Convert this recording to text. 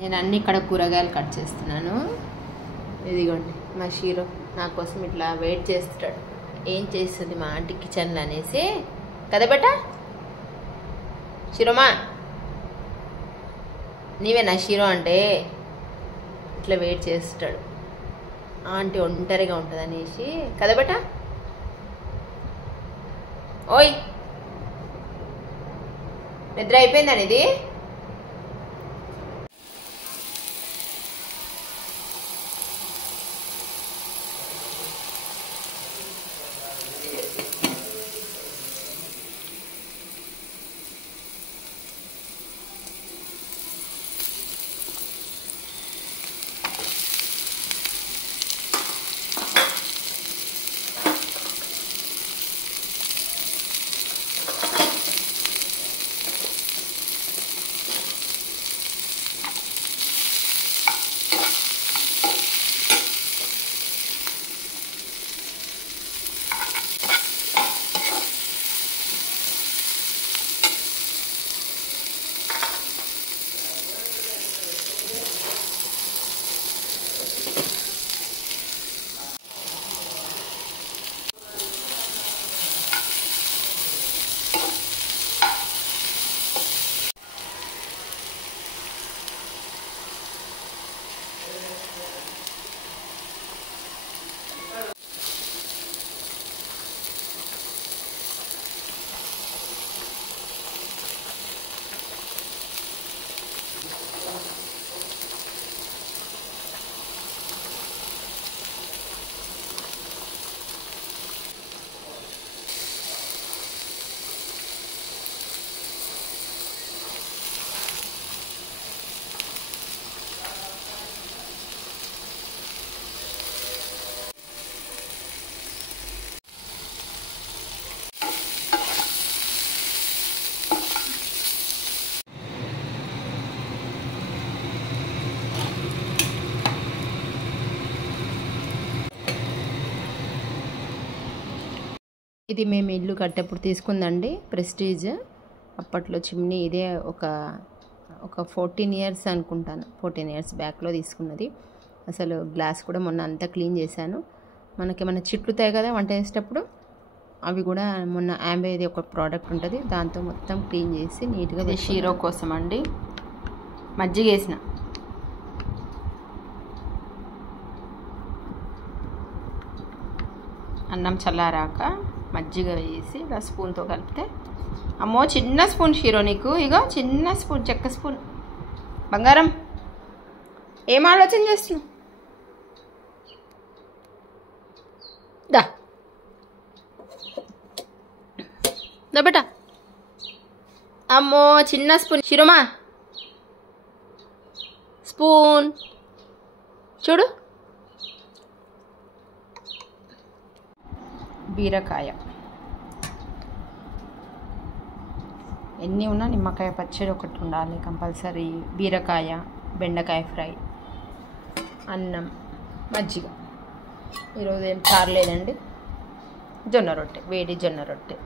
నేను అన్ని ఇక్కడ కూరగాయలు కట్ చేస్తున్నాను. ఇదిగోండి మా షీరో నా కోసం ఇట్లా వెయిట్ చేస్తాడు. ఏం చేస్తుంది మా ఆంటీ కిచెన్లో అనేసి కదా బేట. షీరోమా నీవేనా షీరో అంటే ఇట్లా వెయిట్ చేస్తాడు. ఆంటీ ఒంటరిగా ఉంటుంది అనేసి కదా బేట. ఓయ్ నిద్ర అయిపోయిందని ఇది. ఇది మేము ఇల్లు కట్టేప్పుడు తీసుకుందండి ప్రెస్టీజ్. అప్పట్లో చిమ్నీ ఇదే ఒక 14 ఇయర్స్ అనుకుంటాను, 14 ఇయర్స్ బ్యాక్లో తీసుకున్నది. అసలు గ్లాస్ కూడా మొన్న అంతా క్లీన్ చేశాను. మనకేమైనా చిట్లుతాయి కదా వంట చేసేటప్పుడు, అవి కూడా మొన్న ఆంబేది ఒక ప్రోడక్ట్ ఉంటుంది, దాంతో మొత్తం క్లీన్ చేసి నీట్గా. ఇది షీరో కోసం అండి మజ్జిగ వేసిన. అన్నం చల్లారాక మజ్జిగ వేసి ఇలా స్పూన్తో కలిపితే, అమ్మో చిన్న స్పూన్ షీరో నీకు, ఇగో చిన్న స్పూన్, చెక్క స్పూన్. బంగారం ఏం ఆలోచన చేస్తున్నావు? దా దా బేట. అమ్మో చిన్న స్పూన్ షీరోమా, స్పూన్ చూడు. బీరకాయ ఎన్ని ఉన్నా నిమ్మకాయ పచ్చడి ఒకటి ఉండాలి కంపల్సరీ. బీరకాయ, బెండకాయ ఫ్రై, అన్నం, మజ్జిగ. ఈరోజు ఏం చారలేదండి. జొన్న రొట్టె, వేడి జొన్న రొట్టె.